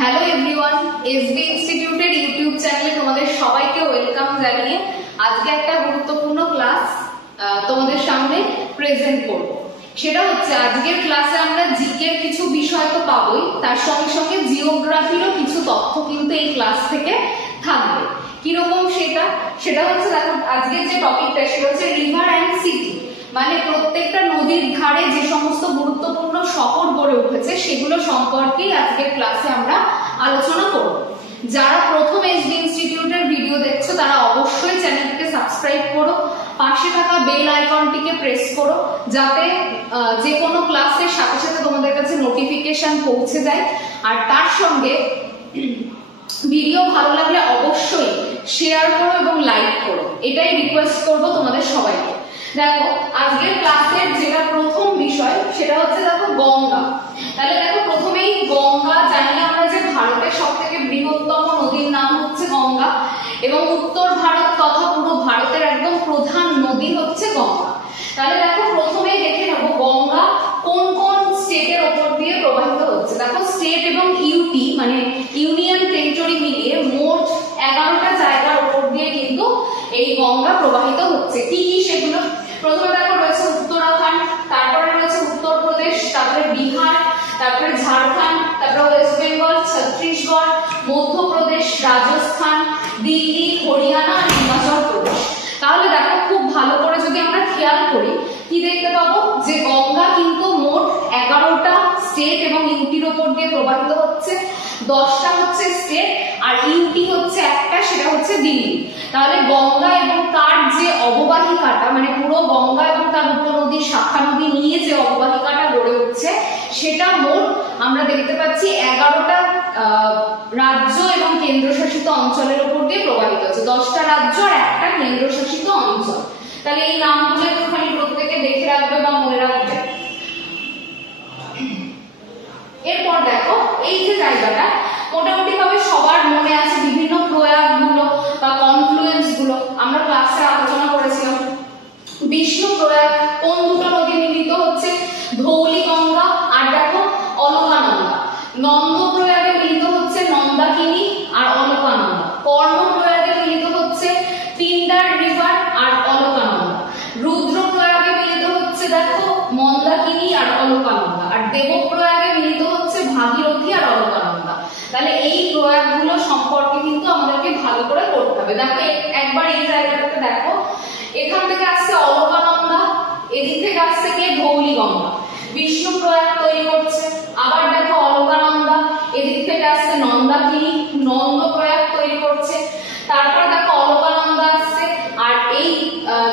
Hello everyone, SB ইনস্টিটিউটের YouTube চ্যানেলে তোমাদের সবাইকে ওয়েলকাম জানিয়ে আজকে একটা গুরুত্বপূর্ণ ক্লাস তোমাদের সামনে প্রেজেন্ট করব। সেটা হচ্ছে আজকের ক্লাসে আমরা জিকের কিছু বিষয় তো পাবোই, তার সঙ্গে সঙ্গে জিওগ্রাফিরও কিছু তথ্য কিন্তু এই ক্লাস থেকে থাকবে। কিরকম সেটা হচ্ছে দেখো, আজকের যে টপিকটা সেটা হচ্ছে রিভার অ্যান্ড সিটি, মানে প্রত্যেকটা নদীর ধারে যে সমস্ত গুরুত্বপূর্ণ শহর গড়ে উঠেছে সেগুলো সম্পর্কেই আজকের ক্লাসে আমরা আলোচনা করব। যারা প্রথম এসবি ইনস্টিটিউটের ভিডিও দেখছো তারা অবশ্যই চ্যানেলটিকে সাবস্ক্রাইব করো, পাশে থাকা বেল আইকনটিকে প্রেস করো যাতে যে কোনো ক্লাসের সাথে সাথে তোমাদের কাছে নোটিফিকেশন পৌঁছে যায়। আর তার সঙ্গে ভিডিও ভালো লাগলে অবশ্যই শেয়ার করো এবং লাইক করো, এটাই রিকোয়েস্ট করবো তোমাদের সবাইকে। দেখো আজকের ক্লাসের যেটা প্রথম বিষয় সেটা হচ্ছে দেখো গঙ্গা। তাহলে দেখো প্রথমেই গঙ্গা জানি আমরা যে ভারতের সবথেকে বৃহত্তম নদীর নাম হচ্ছে গঙ্গা এবং উত্তর ভারত তথা পুরো ভারতের একদম প্রধান নদী হচ্ছে গঙ্গা। তাহলে দেখো প্রথমেই দেখে নেব গঙ্গা কোন কোন স্টেটের ওপর দিয়ে প্রবাহিত হচ্ছে। দেখো স্টেট এবং ইউটি মানে ইউনিয়ন টেরিটরি মিলিয়ে মোট 11টা জায়গার ওপর দিয়ে কিন্তু এই গঙ্গা প্রবাহিত হচ্ছে। কি কি সেগুলো? প্রথমে দেখো রয়েছে উত্তরাখণ্ড, তারপরে রয়েছে উত্তরপ্রদেশ, তারপরে বিহার, তারপরে ঝাড়খণ্ড, তারপরে ওয়েস্ট বেঙ্গল, ছত্তিশগড়, মধ্যপ্রদেশ, রাজস্থান, দিল্লি, হরিয়ানা আর হিমাচল প্রদেশ। তাহলে দেখো খুব ভালো করে যদি আমরা খেয়াল করি কি দেখতে পাবো যে গঙ্গা কিন্তু মোট 11টা স্টেট এবং ইউটির ওপর দিয়ে প্রবাহিত হচ্ছে। 10টা হচ্ছে স্টেট আর ইউটি হচ্ছে একটা, সেটা হচ্ছে দিল্লি। তাহলে গঙ্গা এবং তার যে অববাহিকাটা মানে পুরো গঙ্গা এবং তার উপনদী শাখা নদী নিয়ে যে অববাহিকাটা গড়ে উঠছে সেটা মোট আমরা দেখতে পাচ্ছি 11টা রাজ্য এবং কেন্দ্রশাসিত অঞ্চলের উপর দিয়ে প্রবাহিত হচ্ছে। 10টা রাজ্য আর একটা কেন্দ্রশাসিত অঞ্চল। তাহলে এই নামগুলো একটুখানি প্রত্যেকে দেখে রাখবে বা মনে রাখবে। এরপর দেখো এই যে জায়গাটা মোটামুটি ভাবে সবার মনে আছে, বিভিন্ন প্রয়াগ গুলো বা কনফ্লুয়েন্স গুলো আমরা ক্লাসে আলোচনা করেছিলাম। বিষ্ণু প্রয়াগ কোন দুটো নদী মিলিত হচ্ছে? ধৌলি গঙ্গা আর দেখো অলকানন্দা। নন্দ প্রয়াগে মিলিত হচ্ছে নন্দাকিনী আর অলকানন্দা। কর্ণ প্রয়াগে মিলিত হচ্ছে পিন্ডার রিভার আর অলকানন্দা। রুদ্র প্রয়াগে মিলিত হচ্ছে দেখো মন্দাকিনী আর অলকানন্দা। আর দেবপ্রয়াগে মিলিত হচ্ছে ভাগীরথী আর অলকানন্দা। তাহলে এই প্রয়াগগুলো সম্পর্কে কিন্তু আমাদেরকে ভালো করে পড়তে হবে। দেখো একবার এই জায়গাটাতে দেখো, এখান থেকে আসছে অলকানন্দা, এদিক থেকে আসছে কে? ধৌলি গঙ্গা। বিষ্ণু প্রয়াগ তৈরি করছে। আবার দেখো অলকানন্দা, এদিক থেকে আসছে নন্দাকিনী, নন্দ প্রয়াগ তৈরি করছে। তারপর দেখো অলকানন্দা আসছে আর এই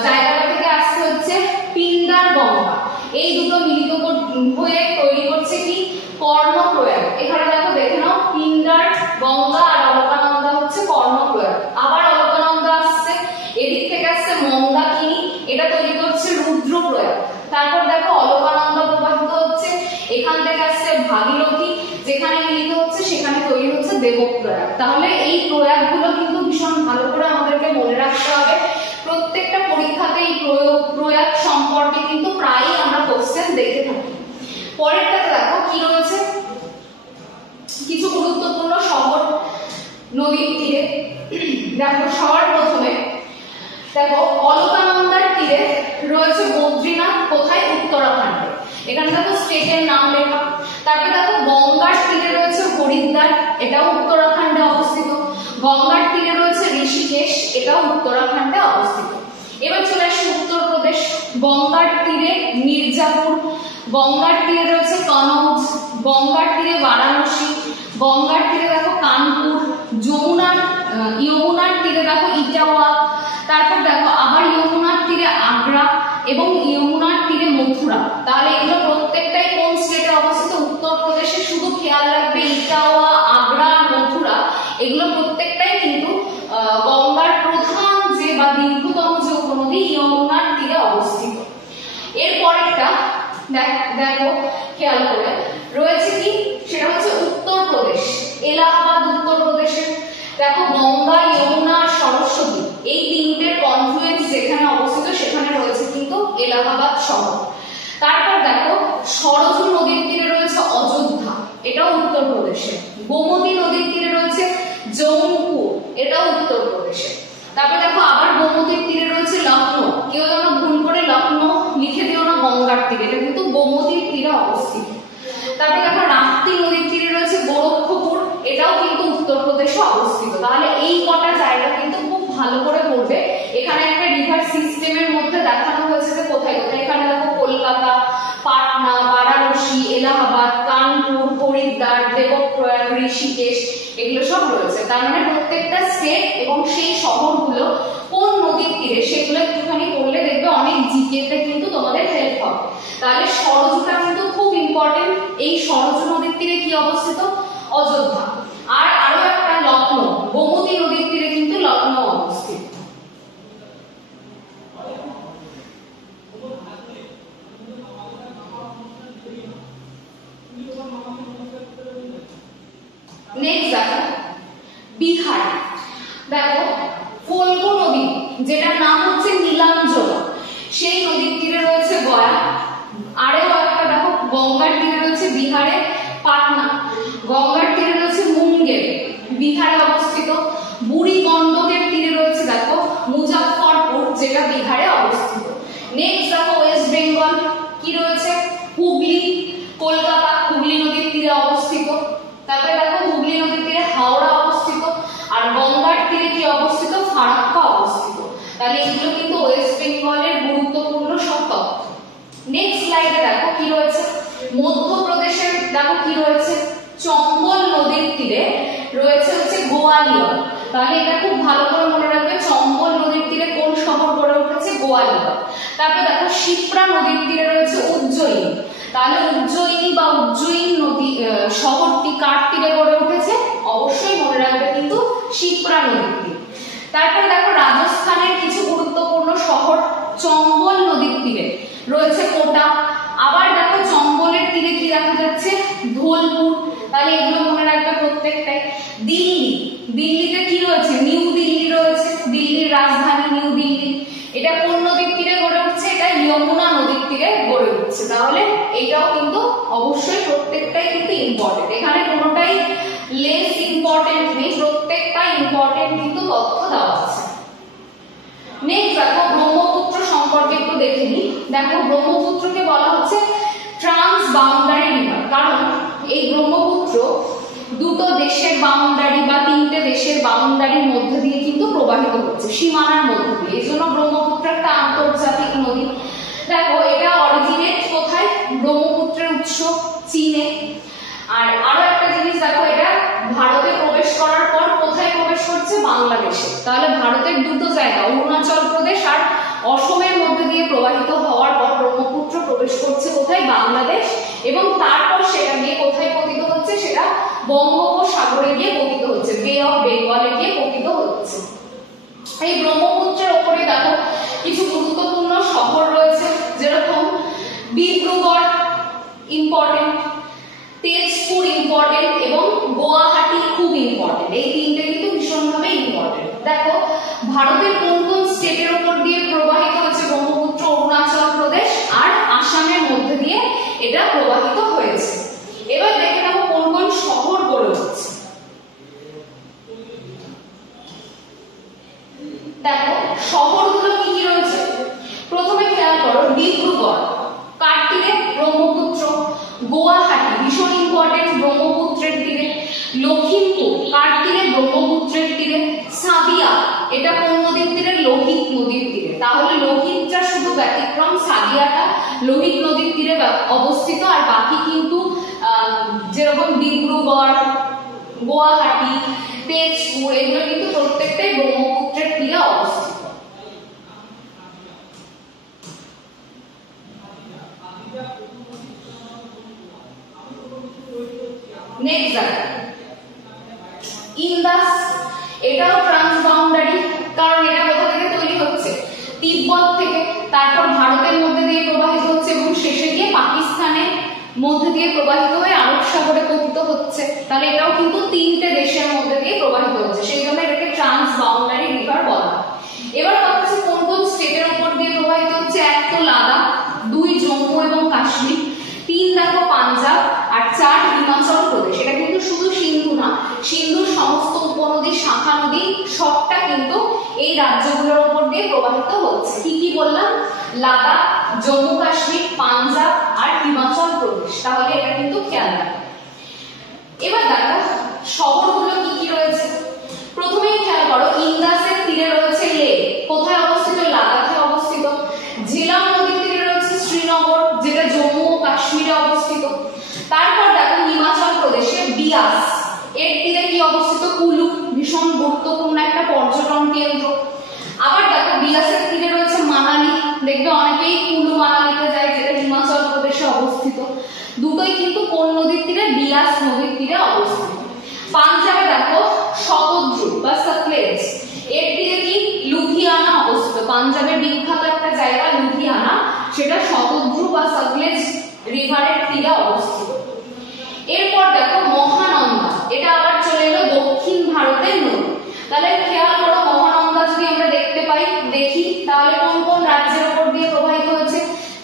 জায়গাটা থেকে আসছে হচ্ছে পিন্ডার গঙ্গা। এই দুটো মিলিত হয়ে তৈরি করছে কি? কর্ণপ্রয়াগ। এখানে দেখো দেখে নাও পিন্ডার গঙ্গা আর অলকানন্দা হচ্ছে কর্ণপ্রয়াগ। আবার অলকানন্দা আসছে, এদিক থেকে আসছে মন্দাকিনী, এটা তৈরি করছে রুদ্রপ্রয়াগ। তারপর দেখো অলকানন্দা প্রবাহিত হচ্ছে, এখান থেকে আসছে ভাগীরথী, যেখানে মিলিত হচ্ছে সেখানে তৈরি হচ্ছে দেবপ্রয়াগ। তাহলে এই প্রয়াগগুলো কিন্তু ভীষণ ভালো করে আমাদেরকে মনে রাখতে হবে। প্রত্যেকটা পরীক্ষাতে এই প্রয়াগ সম্পর্কে কিন্তু প্রায়ই আমরা কোশ্চেন দেখে থাকি। পরেরটাতে দেখো কি রয়েছে, কিছু গুরুত্বপূর্ণ শহর নদীর তীরে। দেখো সবার প্রথমে দেখো অলকানন্দার তীরে রয়েছে বদ্রীনাথ, কোথায়? উত্তরাখণ্ডে। এখানে দেখো স্টেটের নাম লেখা। তারপরে দেখো গঙ্গার তীরে রয়েছে হরিদ্বার, এটাও উত্তরাখণ্ডে অবস্থিত। গঙ্গার তীরে রয়েছে ঋষিকেশ, এটাও উত্তরাখণ্ডে অবস্থিত। এবার চলে আসি উত্তরপ্রদেশ। গঙ্গার তীরে মির্জাপুর, গঙ্গার তীরে রয়েছে কনৌজ, গঙ্গার তীরে বারাণসী, গঙ্গার তীরে দেখো কানপুর, যমুনার তীরে দেখো ইটাওয়া। তারপর দেখো আবার যমুনার তীরে আগ্রা এবং যমুনার তীরে মথুরা। তাহলে এগুলো প্রত্যেকটাই কোন স্টেটে অবস্থিত? উত্তরপ্রদেশে। শুধু খেয়াল রাখবে ইটাওয়া, আগ্রা, মথুরা এগুলো প্রত্যেকটাই কিন্তু গঙ্গার প্রধান যে বা দীর্ঘতম যে উপনদী যমুনার তীরে অবস্থিত। এরপরেরটা দেখো খেয়াল করে রয়েছে কি, সেটা হচ্ছে উত্তরপ্রদেশ, এলাহাবাদ উত্তরপ্রদেশে। দেখো গঙ্গা, যমুনা, সরস্বতী এই তিনটের কনফ্লুয়েন্স যেখানে অবস্থিত সেখানে রয়েছে কিন্তু এলাহাবাদ শহর। তারপর দেখো সরজু নদীর তীরে রয়েছে অযোধ্যা, এটাও উত্তরপ্রদেশ। উত্তরপ্রদেশে। গোমতী নদীর তীরে রয়েছে জৌনপুর, এটাও উত্তরপ্রদেশে। তারপরে দেখো আবার গোমতীর তীরে রয়েছে লখনৌ, কেউ যেন ভুল করে লখনৌ লিখে দিও না গঙ্গার তীরে, এটা কিন্তু গোমতীর তীরে অবস্থিত। তারপরে দেখো রাপ্তি নদীর তীরে রয়েছে গোরক্ষপুর, এটাও কিন্তু উত্তরপ্রদেশে অবস্থিত। তাহলে এই কটা জায়গা কিন্তু খুব ভালো করে পড়বে। এখানে একটা রিভার সিস্টেমের মধ্যে দেখানো হয়েছে যে কোথায় কোথায়। এখানে দেখো কলকাতা, পাটনা, বারাণসী, এলাহাবাদ, কানপুর, হরিদ্বার, দেবপ্রয়াগ, ঋষিকেশ, এগুলো সব রয়েছে। তার মানে প্রত্যেকটা স্টেট এবং সেই শহরগুলো কোন নদীর তীরে সেগুলো একটুখানি পড়লে দেখবে অনেক জিকেতে কিন্তু তোমাদের হেল্প হবে। তাহলে সরজুটা কিন্তু খুব ইম্পর্টেন্ট। এই সরজু নদীর তীরে কি অবস্থিত? অযোধ্যা। আর আরো একটা লখনৌ, গোমতী নদীর তীরে কিন্তু লখনৌ অবস্থিত। নেক্সট দেখো বিহার। দেখো ফল্গু নদী, যেটার নাম হচ্ছে নীলাঞ্জনা, সেই নদীর তীরে রয়েছে গয়া। আরেও একটা দেখো গঙ্গার তীরে রয়েছে বিহারে পাটনা, গঙ্গার তীরে রয়েছে মুঙ্গের, বিহারে অবস্থিত। বুড়ি গন্ডকের তীরে রয়েছে দেখো মুজাফফরপুর, যেটা বিহারে অবস্থিত। নেক্সট দেখো ওয়েস্ট বেঙ্গল কি রয়েছে? হুগলি, কলকাতা হুগলি নদীর তীরে অবস্থিত। তারপরে দেখো হুগলি নদীর তীরে হাওড়া অবস্থিত, আর গঙ্গার তীরে কি অবস্থিত? ফারাক্কা অবস্থিত। তাহলে এগুলো কিন্তু ওয়েস্ট বেঙ্গলের গুরুত্বপূর্ণ সব তথ্য। নেক্সট স্লাইডে দেখো কি রয়েছে, মধ্যপ্রদেশের দেখো কি রয়েছে, চম্বল নদীর তীরে রয়েছে হচ্ছে গোয়ালিয়র। তাহলে এটা খুব ভালো করে মনে রাখবে, চম্বল নদীর তীরে কোন শহর গড়ে উঠেছে? গোয়ালিয়র। তারপরে দেখো শিপ্রা নদীর তীরে রয়েছে উজ্জয়িনী। তাহলে উজ্জয়িনী বা উজ্জয়িন নদী শহরটি কার তীরে গড়ে উঠেছে? অবশ্যই মনে রাখবে কিন্তু শিপ্রা নদীর তীরে। তারপর দেখো রাজস্থানের কিছু গুরুত্বপূর্ণ শহর চম্বল নদীর তীরে রয়েছে কোটা। আবার দেখো চম্বলের তীরে কি দেখা যাচ্ছে? ধোলপুর। তাহলে এগুলো মনে রাখবে প্রত্যেকটাই। দিল্লি, দিল্লিতে কি রয়েছে? নিউ দিল্লি রয়েছে, দিল্লির রাজধানী নিউ দিল্লি। এটা কোন নদীর তীরে গড়ে উঠছে? এটা যমুনা নদীর তীরে গড়ে উঠছে। তাহলে এটাও কিন্তু অবশ্যই প্রত্যেকটাই কিন্তু ইম্পর্টেন্ট, এখানে কোনোটাই লেস ইম্পর্টেন্ট নেই, প্রত্যেকটা ইম্পর্টেন্ট কিন্তু তথ্য দেওয়া আছে। নেক্সট দেখো ব্রহ্মপুত্র সম্পর্কে একটু দেখে নিই। দেখো ব্রহ্মপুত্রকে বলা হচ্ছে ট্রান্স বাউন্ডারি রিভার, কারণ এই ব্রহ্মপুত্র দুটো দেশের বাউন্ডারি বা তিনটে দেশের বাউন্ডারির মধ্যে দিয়ে কিন্তু প্রবাহিত হচ্ছে, সীমানার মধ্যে দিয়ে। এই জন্য ব্রহ্মপুত্র একটা আন্তর্জাতিক নদী। দেখো এটা অরিজিনেট কোথায়? ব্রহ্মপুত্রের উৎস চীনে। আর আরো একটা জিনিস দেখো, এটা ভারতে প্রবেশ করার পর কোথায় প্রবেশ করছে? বাংলাদেশে। তাহলে ভারতের দুটো জায়গা, অরুণাচল প্রদেশ আর অসমের মধ্যে দিয়ে প্রবাহিত হওয়ার পর ব্রহ্মপুত্র প্রবেশ করছে কোথায়? বাংলাদেশ। এবং তারপর সেটা গিয়ে কোথায় পতিত হচ্ছে? সেটা বঙ্গোপসাগরে গিয়ে পতিত হচ্ছে, বে অফ বেঙ্গলে গিয়ে পতিত হচ্ছে। এই ব্রহ্মপুত্রের উপরে দেখো কিছু গুরুত্বপূর্ণ শহর রয়েছে, যেরকম ডিব্রুগড় ইম্পর্টেন্ট, তেজপুর ইম্পর্টেন্ট এবং গুয়াহাটি খুব ইম্পর্টেন্ট। এই তিনটে কিন্তু ভীষণভাবে ইম্পর্টেন্ট। দেখো ভারতের কোন কোন স্টেটের উপর দিয়ে প্রবাহিত হচ্ছে ব্রহ্মপুত্র? অরুণাচল প্রদেশ আর আসামের মধ্যে দিয়ে এটা প্রবাহিত হয়েছে। এবার দেখে নেবো কোন কোন শহর গড়ে উঠছে। দেখো শহরগুলো কি কি রয়েছে, প্রথমে খেয়াল করো ডিব্রুগড় কার তীরে? ব্রহ্মপুত্র। গুয়াহাটি ভীষণ ইম্পর্টেন্ট, ব্রহ্মপুত্রের তীরে। লখিমপুর কার তীরে? ব্রহ্মপুত্রের তীরে। সাদিয়া এটা কোন নদীর তীরে? লোহিত নদীর তীরে। তাহলে লোহিতটা শুধু ব্যতিক্রম, সাদিয়াটা লোহিত নদীর তীরে অবস্থিত। আর বাকি কিন্তু যেরকম ডিব্রুগড়, গুয়াহাটি, তেজপুর, এগুলো কিন্তু প্রত্যেকটাই ব্রহ্মপুত্রের তীরে অবস্থিত। নেক্সট ইন্দাস, এটাও ট্রান্সবাউন্ডারি, কারণ এটা কোথা থেকে তৈরি হচ্ছে? তিব্বত থেকে, তারপর ভারতের মধ্যে দিয়ে প্রবাহিত হচ্ছে এবং শেষে গিয়ে পাকিস্তানের মধ্যে দিয়ে প্রবাহিত হয়ে আরব সাগরে পতিত হচ্ছে। তাহলে এটাও কিন্তু তিনটে দেশের মধ্যে দিয়ে প্রবাহিত হচ্ছে, সেই জন্য এটাকে ট্রান্সবাউন্ডারি রিভার বলা হয়। এবার কথা হচ্ছে কোন কোন স্টেটের উপর দিয়ে প্রবাহিত হচ্ছে? এক তো লাদাখ, দুই জম্মু এবং কাশ্মীর, তিন দেখো পাঞ্জাব, আর 4 হিমাচল প্রদেশ। এটা কিন্তু শুধু সিন্ধু না, সিন্ধুর সমস্ত উপনদী, শাখা নদী সবটা কিন্তু এই রাজ্যগুলোর উপর দিয়ে প্রবাহিত হচ্ছে। কি কি বললাম? লাদাখ, জম্মু কাশ্মীর, পাঞ্জাব আর হিমাচল প্রদেশ। তাহলে এটা কিন্তু খেয়াল রাখবে। এবার দেখো শহরগুলো কি কি রয়েছে। প্রথমেই খেয়াল করো, ইন্দাসের তীরে রয়েছে লেহ, কোথায় অবস্থিত? লাদাখে অবস্থিত। ঝেলাম নদীর তীরে রয়েছে শ্রীনগর, যেটা জম্মু ও কাশ্মীরে অবস্থিত। তারপর দেখো হিমাচল প্রদেশে বিয়াস, এর তীরে কি অবস্থিত? কুলু, ভীষণ গুরুত্বপূর্ণ একটা পর্যটন কেন্দ্র। আবার দেখো বিয়াসের তীরে রয়েছে মানালি, দেখবে অনেকেই কুলু মানালিতে যায়, যেটা হিমাচল প্রদেশে অবস্থিত। দুটোই কিন্তু কোন নদীর তীরে? বিয়াস নদীর তীরে অবস্থিত। পাঞ্জাবে দেখো শতদ্রু বা সতলেজ, এর তীরে কি? লুধিয়ানা অবস্থিত। পাঞ্জাবের বিখ্যাত একটা জায়গা লুধিয়ানা, সেটা শতদ্রু বা সতলেজ রিভারের তীরে অবস্থিত। এরপর দেখো মহানন্দা, এটা আবার চলে এলো দক্ষিণ ভারতের নদী। তাহলে খেয়াল করো, মহানন্দা যদি আমরা দেখতে পাই, দেখি তাহলে কোন কোন রাজ্যের উপর দিয়ে প্রবাহিত হয়েছে?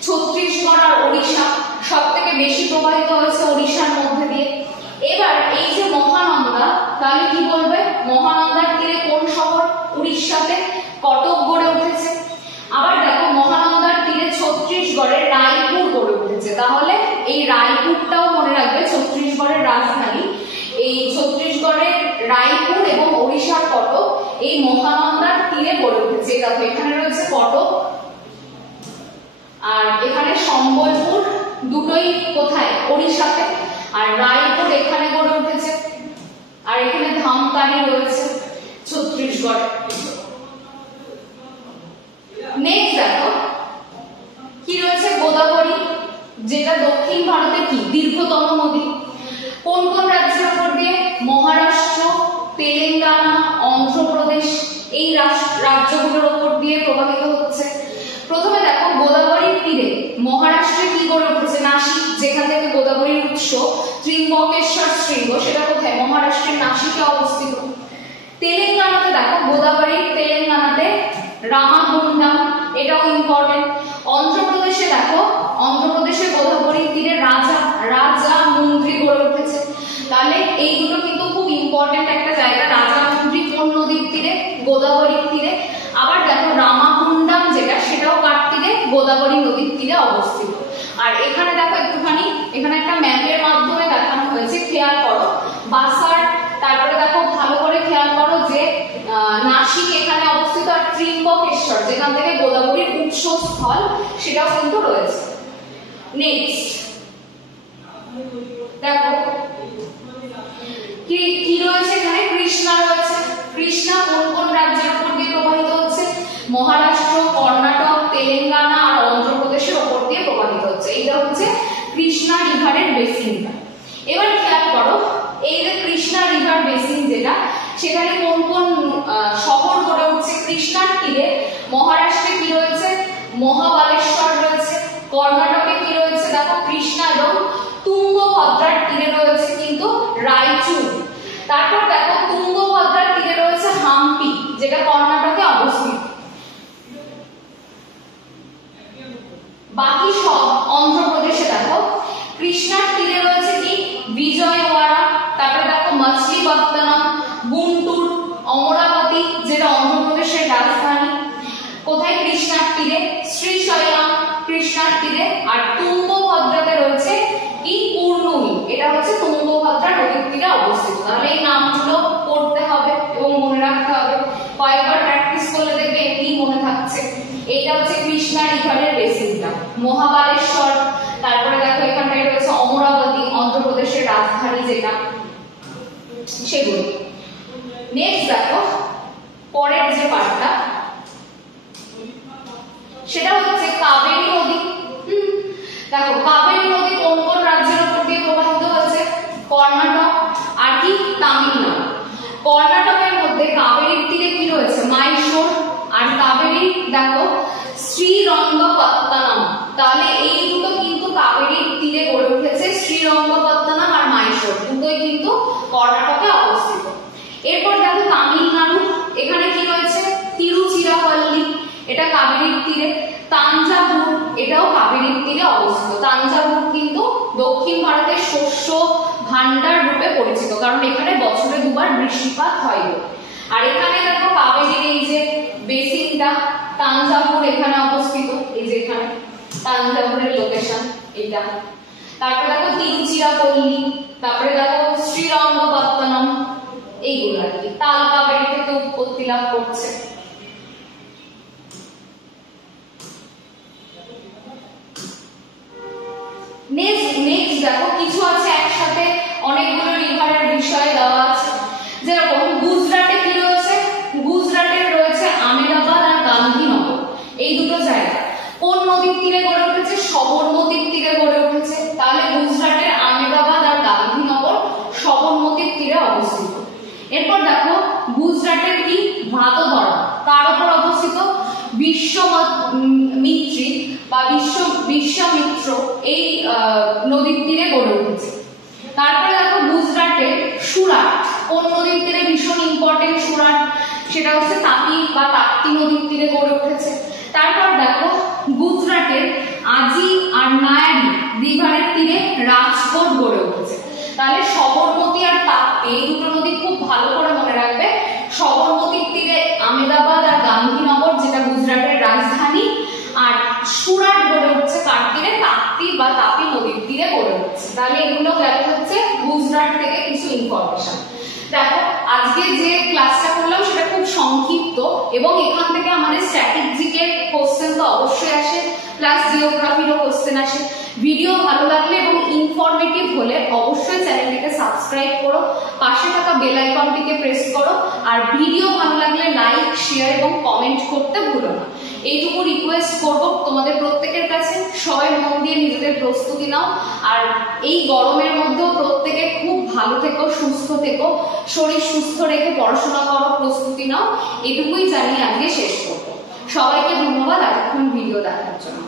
ছত্তিশগড় আর ওড়িশা, সব থেকে বেশি প্রবাহিত হয়েছে ওড়িশার মধ্যে দিয়ে। এবার এই যে মহানন্দা, তাহলে কি বলবে? মহানন্দার তীরে কোন শহর? উড়িষ্যাতে কটক গড়ে উঠেছে। আবার দেখো মহানন্দার তীরে ছত্তিশগড়ের রায়পুর গড়ে উঠেছে। তাহলে এই রায়পুরটাও মনে রাখবে, ছত্তিশগড়ের রাজধানী। এই ছত্তিশগড়ের রায়পুর এবং ওড়িশার কটক এই মহানন্দার তীরে গড়ে উঠেছে। দেখো এখানে রয়েছে কটক আর এখানে সম্বলপুর, দুটোই কোথায়? ওড়িশাতে। আর রায়পুর এখানে গড়ে উঠেছে, আর এখানে ধামতারি রয়েছে ছত্তিশগড়। নেক্সট দেখো কি রয়েছে? গোদাবরী, যেটা দক্ষিণ ভারতের কি দীর্ঘতম নদী। কোন কোন রাজ্যের উপর দিয়ে? মহারাষ্ট্র, তেলেঙ্গানা, অন্ধ্রপ্রদেশ, এই রাজ্যগুলোর উপর দিয়ে প্রবাহিত হচ্ছে। প্রথমে দেখো গোদাবরীর তীরে মহারাষ্ট্রে কি গড়ে উঠেছে? নাসিক, যেখান থেকে গোদাবরীর উৎস। ত্রিম্বকেশ্বর শৃঙ্গ, সেটা কোথায়? মহারাষ্ট্রের নাসিকে অবস্থিত। তেলেঙ্গানাতে দেখো গোদাবরীর তেলেঙ্গানাতে রামাগুন্ডাম, এটাও ইম্পর্টেন্ট। অন্ধ্রপ্রদেশে দেখো, অন্ধ্রপ্রদেশে গোদাবরীর তীরে রাজামুন্দ্রি গড়ে উঠেছে। তাহলে এইগুলো কিন্তু খুব ইম্পর্টেন্ট একটা জায়গা। রাজামুন্দ্রি কোন নদীর তীরে? গোদাবরীর তীরে। আবার দেখো রামাগুন্ডাম যেটা, সেটাও কার তীরে? গোদাবরী নদীর তীরে অবস্থিত। আর এখানে দেখো একটুখানি, এখানে একটা ম্যাপের মাধ্যমে দেখানো হয়েছে, খেয়াল করো। বাসার, তারপরে দেখো ভালো করে খেয়াল করো যে নাসিক এখানে অবস্থিত, আর ত্রিম্বকেশ্বর যেখান থেকে গোদাবরীর উৎসস্থল, সেটাও কিন্তু রয়েছে। নেক্সট দেখো কি রয়েছে এখানে? কৃষ্ণা রয়েছে। কৃষ্ণা কোন কোন রাজ্যের উপর দিয়ে প্রবাহিত হচ্ছে? মহারাষ্ট্র, কর্ণাটক, তেলেঙ্গানা আর অন্ধ্রপ্রদেশের উপর দিয়ে প্রবাহিত হচ্ছে। এটা হচ্ছে কৃষ্ণা রিভারের বেসিনটা। এবার খেয়াল করো, এই যে কৃষ্ণা রিভার বেসিন যেটা, সেখানে কোন কোন শহর গড়ে উঠছে? কৃষ্ণার তীরে মহারাষ্ট্রে কি রয়েছে? মহাবালেশ্বর রয়েছে। কর্ণাটকে কি রয়েছে? দেখো কৃষ্ণা এবং তুঙ্গভদ্রার তীরে রয়েছে কিন্তু রায়চুর। তারপর দেখো তুঙ্গভদ্রার তীরে রয়েছে হাম্পি, যেটা কর্ণাটকে অবস্থিত। বাকি সব অন্ধ্রপ্রদেশে দেখো কৃষ্ণার তীরে রয়েছে কি? বিজয়ওয়াড়া, তারপরে দেখো মছলিপত্তনম, গুন্টুর, অমরাবতী, যেটা অন্ধ্রপ্রদেশের রাজধানী। কোথায়? কৃষ্ণার তীরে। শ্রীশৈলম কৃষ্ণার তীরে। আর তুঙ্গভদ্রাতে রয়েছে কি? পূর্ণমী, এটা হচ্ছে তুঙ্গভদ্রা নদীর তীরে অবস্থিত। তাহলে এই নামগুলো পড়তে হবে এবং মনে রাখতে হবে। কয়েকবার প্র্যাকটিস করলে দেখবে এমনি মনে থাকছে। এটা হচ্ছে কৃষ্ণা রিভারের বেসিনটা। মহাবালেশ্বর, তারপরে দেখো এখানটায় রয়েছে অমরাবতী, অন্ধ্রপ্রদেশের রাজধানী যেটা, সেগুলো। নেক্সট দেখো পরের যে পার্টটা, সেটা হচ্ছে কাবেরী নদী। দেখো কাবেরী নদী কোন কোন রাজ্যের উপর দিয়ে প্রবাহিত হচ্ছে? কর্ণাটক আর কি? তামিলনাড়ু। কর্ণাটকের মধ্যে কাবেরীর তীরে কি রয়েছে? মাইসোর। আর কাবেরী দেখো শ্রীরঙ্গপত্তনম। তাহলে এই দুটো কিন্তু কাবেরীর তীরে গড়ে উঠেছে। শ্রীরঙ্গপত্তনম আর মাইসোর দুটোই কিন্তু কর্ণাটকে অবস্থিত। এরপর দেখো তামিলনাড়ু, এখানে কি রয়েছে? তিরুচিরাপল্লী, এটা কাবেরীর তীরে। তাঞ্জাভুর, এটাও কাবেরীর তীরে অবস্থিত। তাঞ্জাভুর কিন্তু দক্ষিণ ভারতের শস্য ভান্ডার রূপে পরিচিত, কারণ এখানে বছরে দুবার বৃষ্টিপাত হয়। আর এখানে দেখো কাবেরীর এই যে বেসিনটা, তাঞ্জাভুর এখানে অবস্থিত, এই যে এখানে তাঞ্জাভুরের লোকেশন এটা। তারপরে দেখো তিরুচিরাপল্লী, তারপরে দেখো শ্রীরঙ্গপত্তনম, এইগুলো আর কি তাল কাবেরী থেকে উৎপত্তি লাভ করছে। নেক্সট দেখো কিছু আছে একসাথে অনেকগুলো রিভারের বিষয় দেওয়া আছে। যেরকম গুজরাটে কি রয়েছে, গুজরাটের রয়েছে আমেদাবাদ আর গান্ধীনগর, এই দুটো জায়গা কোন নদীর তীরে গড়ে উঠেছে? সবরমতীর তীরে গড়ে উঠেছে। তাহলে গুজরাটের আমেদাবাদ আর গান্ধীনগর সবরমতীর তীরে অবস্থিত। এরপর দেখো গুজরাটের কি ভাদোদরা, তার উপর অবস্থিত বিশ্বামিত্রী বা বিশ্বামিত্র এই নদীর তীরে গড়ে উঠেছে। তারপরে দেখো গুজরাটের সুরাট, কোন নদীর তীরে ভীষণ ইম্পর্টেন্ট সুরাট? সেটা হচ্ছে তাপি বা তাপ্তি নদীর তীরে গড়ে উঠেছে। তারপর দেখো গুজরাটের আজি আর নায়ারি রিভারের তীরে রাজকোট গড়ে উঠেছে। তাহলে সবরমতী আর তাপ্তি এই দুটো নদী খুব ভালো করে মনে রাখবে। সবরমতীর তীরে আমেদাবাদ আর গান্ধীনগর যেটা গুজরাটের রাজধানী, আর সুরাট গড়ে উঠছে কার তীরে? তাপ্তি বা তাপি নদীর তীরে গড়ে উঠছে। তাহলে এগুলো গেল হচ্ছে গুজরাট থেকে কিছু ইনফরমেশন। দেখো আজকে যে ক্লাসটা করলাম সেটা খুব সংক্ষিপ্ত, এবং এখান থেকে আমাদের স্ট্র্যাটেজিকের কোশ্চেন তো অবশ্যই আসে, প্লাস জিওগ্রাফিরও কোশ্চেন আসে। ভিডিও ভালো লাগলে এবং ইনফরমেটিভ হলে অবশ্যই চ্যানেলটিকে সাবস্ক্রাইব করো, পাশে থাকা বেল আইকনটিকে প্রেস করো, আর ভিডিও ভালো লাগলে লাইক, শেয়ার এবং কমেন্ট করতে ভুলো না। এইটুকু রিকোয়েস্ট করব তোমাদের প্রত্যেকের কাছে। সবাই মন দিয়ে নিজেদের প্রস্তুতি নাও, আর এই গরমের মধ্যেও প্রত্যেকে খুব ভালো থেকো, সুস্থ থেকো, শরীর সুস্থ রেখে পড়াশোনা করো, প্রস্তুতি নাও। এটুকুই জানিয়ে আজকে শেষ করবো। সবাইকে ধন্যবাদ এতক্ষণ ভিডিও দেখার জন্য।